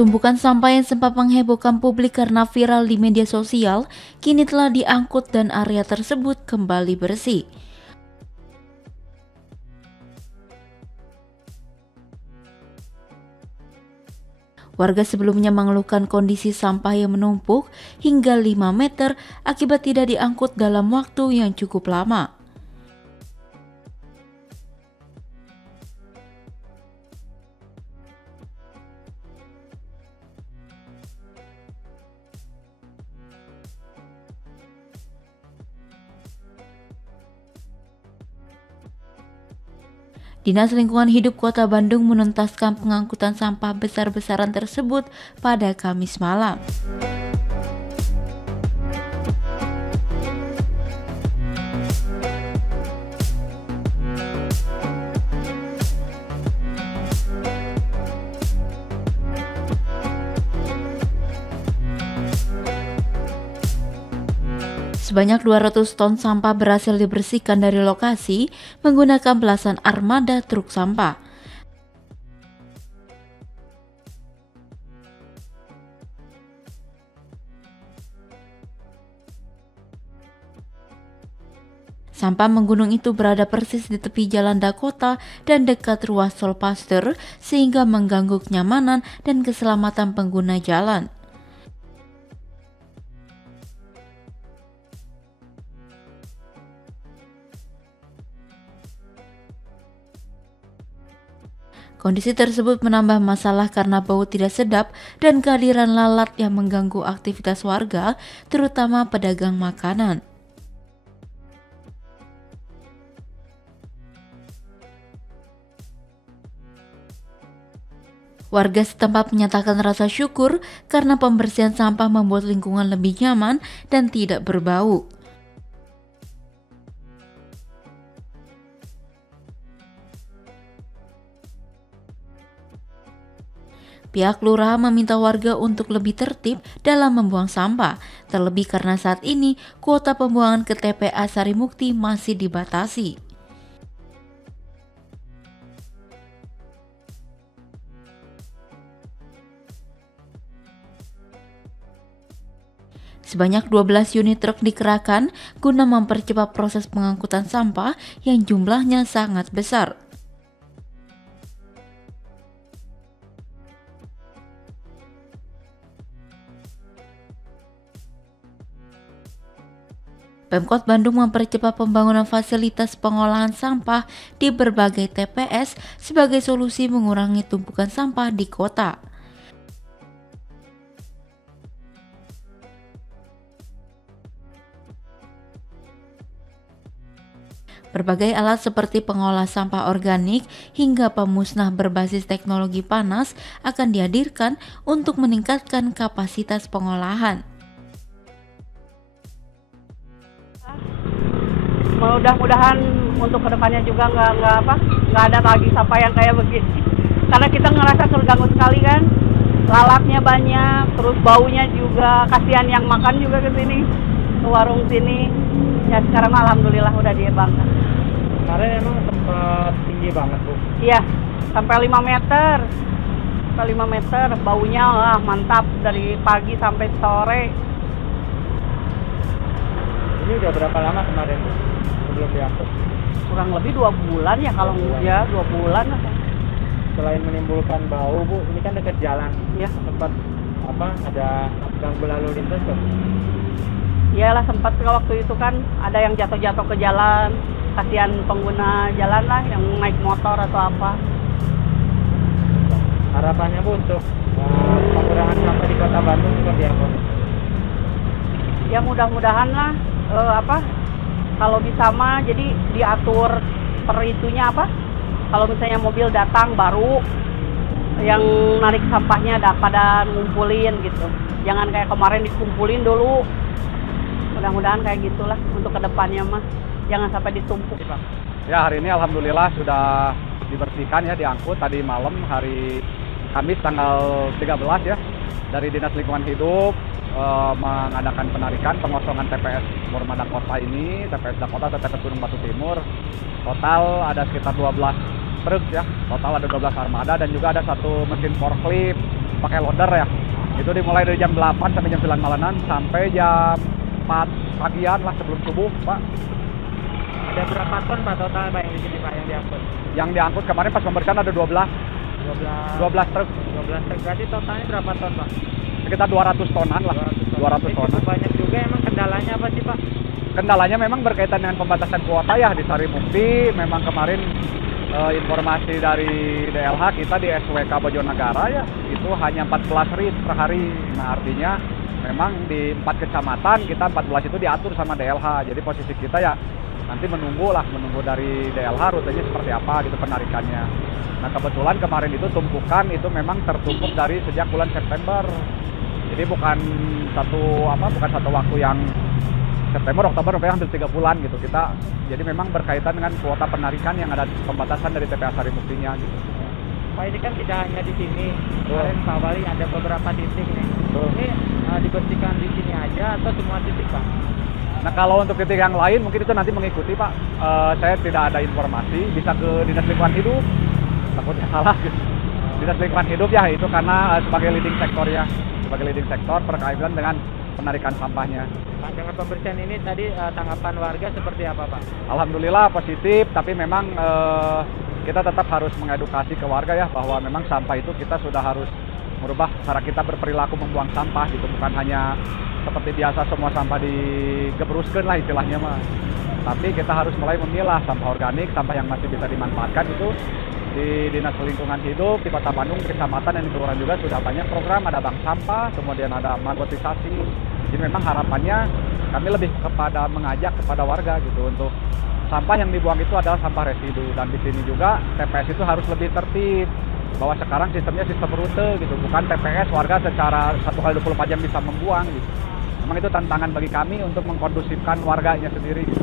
Tumpukan sampah yang sempat menghebohkan publik karena viral di media sosial, kini telah diangkut dan area tersebut kembali bersih. Warga sebelumnya mengeluhkan kondisi sampah yang menumpuk hingga 5 meter akibat tidak diangkut dalam waktu yang cukup lama. Dinas Lingkungan Hidup Kota Bandung menuntaskan pengangkutan sampah besar-besaran tersebut pada Kamis malam. Sebanyak 200 ton sampah berhasil dibersihkan dari lokasi menggunakan belasan armada truk sampah. Sampah menggunung itu berada persis di tepi jalan Dakota dan dekat ruas tol Pasteur sehingga mengganggu kenyamanan dan keselamatan pengguna jalan. Kondisi tersebut menambah masalah karena bau tidak sedap dan kehadiran lalat yang mengganggu aktivitas warga, terutama pedagang makanan. Warga setempat menyatakan rasa syukur karena pembersihan sampah membuat lingkungan lebih nyaman dan tidak berbau. Pihak lurah meminta warga untuk lebih tertib dalam membuang sampah, terlebih karena saat ini kuota pembuangan ke TPA Sarimukti masih dibatasi. Sebanyak 12 unit truk dikerahkan guna mempercepat proses pengangkutan sampah yang jumlahnya sangat besar. Pemkot Bandung mempercepat pembangunan fasilitas pengolahan sampah di berbagai TPS sebagai solusi mengurangi tumpukan sampah di kota. Berbagai alat seperti pengolah sampah organik hingga pemusnah berbasis teknologi panas akan dihadirkan untuk meningkatkan kapasitas pengolahan. Mudah-mudahan untuk kedepannya juga nggak ada lagi sampah yang kayak begini. Karena kita ngerasa terganggu sekali kan, lalatnya banyak, terus baunya juga, kasihan yang makan juga ke sini, ke warung sini. Ya sekarang alhamdulillah udah dibangka. Kemarin emang sempat tinggi banget Bu? Iya, sampai 5 meter. Sampai 5 meter, baunya mantap dari pagi sampai sore. Ini udah berapa lama kemarin Bu? Sebelum diangkut? Kurang lebih 2 bulan ya kalau ya 2 bulan. Selain menimbulkan bau Bu, ini kan dekat jalan. Ya. Sempat ada ganggu lalu lintas tuh? Iyalah sempat waktu itu kan ada yang jatuh-jatuh ke jalan, kasihan pengguna jalan lah yang naik motor atau apa. Harapannya Bu untuk pengurangan sampah di Kota Bandung seperti apa? Ya mudah-mudahan lah kalau bisa mah jadi diatur per itunya kalau misalnya mobil datang baru yang narik sampahnya pada ngumpulin gitu, jangan kayak kemarin dikumpulin dulu. Mudah-mudahan kayak gitulah untuk kedepannya mah, jangan sampai ditumpuk. Ya hari ini alhamdulillah sudah dibersihkan ya, diangkut tadi malam hari Kamis tanggal 13 ya, dari Dinas Lingkungan Hidup mengadakan penarikan pengosongan TPS Dakota ini, TPS Dakota atau TPS Gunung Batu Timur. Total ada sekitar 12 truk ya, total ada 12 armada dan juga ada satu mesin forklift pakai loader ya. Itu dimulai dari jam 8 sampai jam 9 malaman sampai jam 4 pagian lah sebelum subuh, Pak. Ada berapa ton Pak total Pak yang di sini Pak yang diangkut? Yang diangkut kemarin pas pembersihan ada 12 truk. 12 truk, berarti totalnya berapa ton Pak? Sekitar 200 tonan lah. 200 tonan. Cukup banyak juga, emang kendalanya apa sih Pak? Kendalanya memang berkaitan dengan pembatasan kuota ya di Sarimukti. Memang kemarin informasi dari DLH kita di SWK Bojonegara ya itu hanya 14 rit per hari. Nah artinya memang di 4 kecamatan kita 14 itu diatur sama DLH. Jadi posisi kita ya nanti menunggu dari DLH rutenya seperti apa gitu penarikannya. Nah kebetulan kemarin itu tumpukan itu memang tertumpuk dari sejak bulan September. Jadi bukan satu waktu yang September, Oktober, November hampir 3 bulan gitu. Jadi memang berkaitan dengan kuota penarikan yang ada pembatasan dari TPA Sarimuktinya gitu. Pak ini kan tidak hanya di sini, kemarin Pak Wali ada beberapa titik nih. Ini dibersihkan di sini aja atau semua titik Pak? Nah kalau untuk titik yang lain mungkin itu nanti mengikuti Pak. Saya tidak ada informasi, bisa ke Dinas Lingkungan Hidup, takutnya salah gitu. Dinas Lingkungan Hidup ya itu karena sebagai leading sektor ya, sebagai leading sektor berkaitan dengan penarikan sampahnya. Pak, dengan pembersihan ini tadi tanggapan warga seperti apa Pak? Alhamdulillah positif, tapi memang kita tetap harus mengedukasi ke warga ya bahwa memang sampah itu kita sudah harus merubah cara kita berperilaku membuang sampah gitu, bukan hanya seperti biasa semua sampah digebruskan lah istilahnya mah. Tapi kita harus mulai memilah sampah organik, sampah yang masih bisa dimanfaatkan itu di Dinas Lingkungan Hidup di Kota Bandung, di kecamatan dan di kelurahan juga sudah banyak program, ada bank sampah, kemudian ada magotisasi. Jadi memang harapannya kami lebih kepada mengajak kepada warga gitu untuk sampah yang dibuang itu adalah sampah residu, dan di sini juga TPS itu harus lebih tertib bahwa sekarang sistemnya sistem rute gitu, bukan TPS warga secara 1x24 jam bisa membuang gitu. Memang itu tantangan bagi kami untuk mengkondusifkan warganya sendiri gitu.